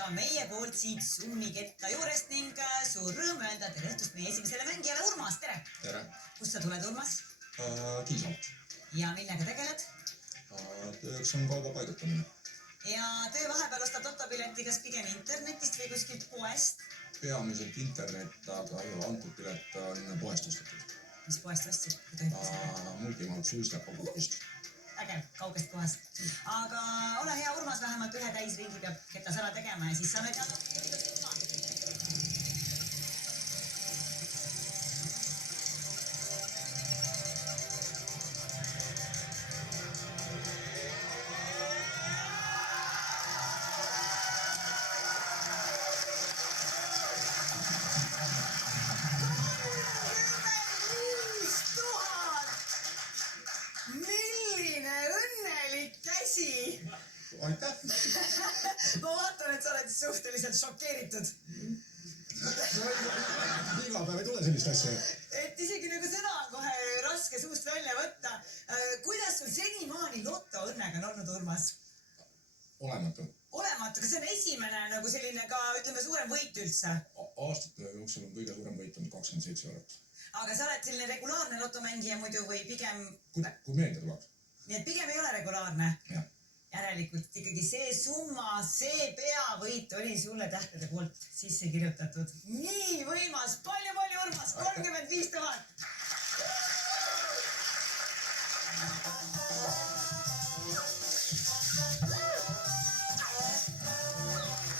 ka meie poolt siit Summi ketta juurest ning suur rõõm öelda tere õhtust meie esimesele mängijale Urmas, tere! Tere! Kust sa tuled, Urmas? Kiisalt. Ja millega tegeled? Tööks on kauba paigutamine. Ja töö vahepeal ostad autopileti kas pigem internetist või kuskilt poest? Peamiselt internet, aga antud pilet on poest ostetud. Mis poest ostsid? Multimaalt suiskapakukust. Äge, kaugest kohast. Aga ole hea, Urmas, vähemalt ühe täisringi peab ketas ära tegema ja siis saame teada. Milline õnnelik käsi! Aitäh! Ma vaatan, et sa oled suhteliselt šokeeritud. Iga päev ei tule sellist asja. Et isegi nagu sõna on kohe raske suust välja võtta. Kuidas sul senimaani loto õnnega on olnud, Urmas? Olematu. Olematu, kas see on esimene nagu selline ka, ütleme, suurem võit üldse? Aastate jooksul on kõige suurem võit on 27 eurot. Aga sa oled selline regulaarne lotomängija muidu või pigem... Kui meelde tuleb. Nii et pigem ei ole regulaarne? Jah. Järelikult ikkagi see summa, see peavõit oli sulle tähtede poolt sisse kirjutatud. Nii võimas! Palju, Urmas! 35 000!